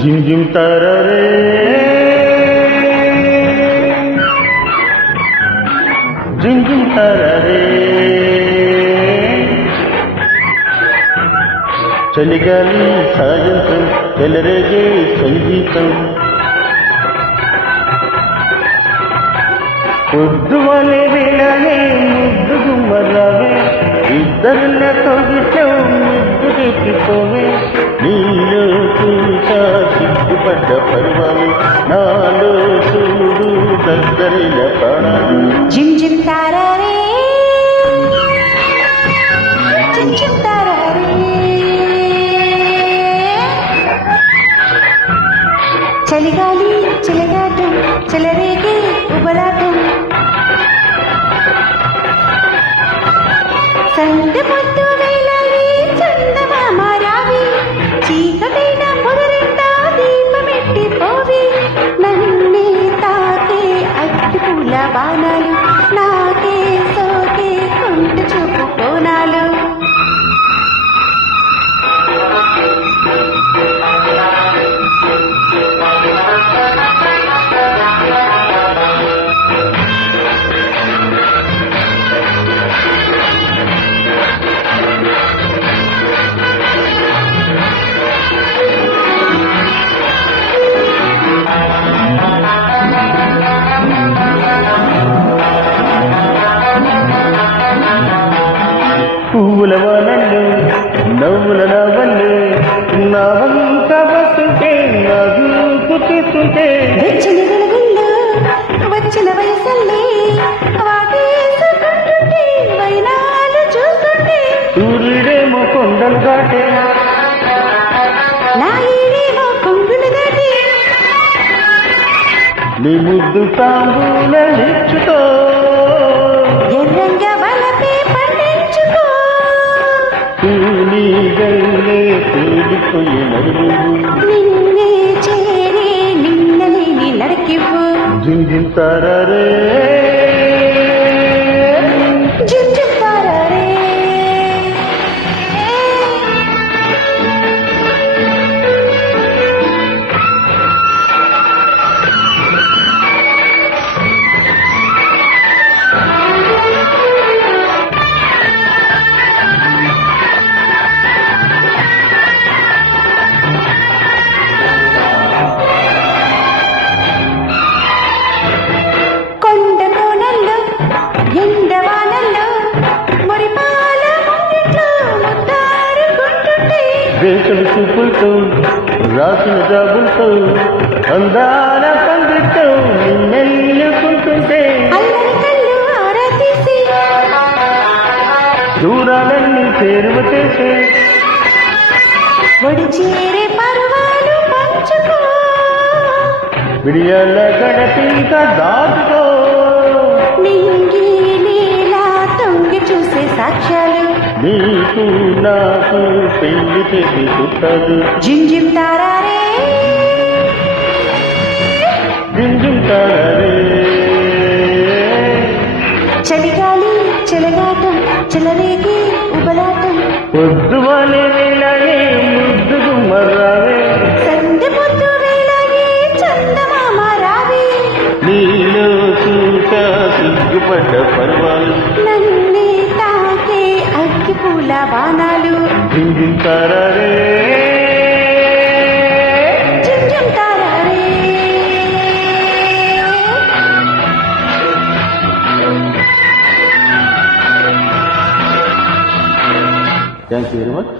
gym జిమ్ తారరే జిమ్ జిమ్ తారరే చలిగాలి సాయంత్రం చెలరేగే సంగీతం పొద్దువలే వేళనే ముద్దు గుమ్మరావే ఇద్దరున్న తొగిసం ముద్దు తెచ్చిపోవే నీలో చూసా సిగ్గుపడ్డ పర్వాలు నాలో చూడు దగ్గరైన ప్రాణాలు జిమ్ జిమ్ తారరే జిమ్ జిమ్ తారరే చలిగాలి చిలగాటం చెలరేగే ఉబలాటం సందె పొద్దు వేళలి చందమామ రావి చీకటైన పొదరింట దీపమెట్టి పోవి నన్నే తాకే అగ్గి పూల బాణాలు నాకే సోకే కుంట చూపు కోనాలు పువ్వుల వనలు నవ్వుల నవ్వలు నా వంక వస్తుంటే నవ్వుకు తీస్తుంటే వెచ్చని వెలుగుల్లో వచ్చిన వయసల్లే వాటేసుకుంటుంటే వైనాలు చూస్తుంటే సూర్యుడేమో కొండలు దాటే నా ఈడేమో కొంగులు దాటి నీ ముద్దు తాంబూలనిచ్చుకో ఎర్రంగా వలపే పండించుకో నీ గల్లే తేలిపోయి నడుము నిన్నే చేరే నిన్నలేని నడకివ్వు జిమ్ జిమ్ తారరే జిమ్ జిమ్ తారరే కొండ కోణల్లో ఎండవానల్లో మురిపాల ముంగిట్లో ముద్దారుకుంటుంటే వేసవి చూపులతో రాసిన జాబులతో అందాల పండితో నిన్నెల్లుకుంటుంటే అల్లరి కళ్ళు ఆరా తీసి దూరాలన్నీ చేరువ చేసే ఒడి చేరే పర్వాలు పంచుకో విడియాల గడపీక దాటుకో నింగి నీలా తొంగి చూసే సాక్ష్యాలు నీకు నాకు పెళ్లి చేసి చుట్టాలు జిమ్ జిమ్ తారారే జిమ్ జిమ్ తారరే చలిగాలి చెలగాటం చెలరేగి ఉబలాటం పొద్దువలే వేళనే ముద్దు గుమ్మరావే సందె పొద్దు వేళకి చందమామ రావి నీలో చూసా సిగ్గుపడ్డ పర్వాలు నన్నే తాకే అగ్గి పూల బాణాలు జిమ్ జిమ్ తారరే జిమ్ జిమ్ తారారే థ్యాంక్ యూ వెరీ మచ్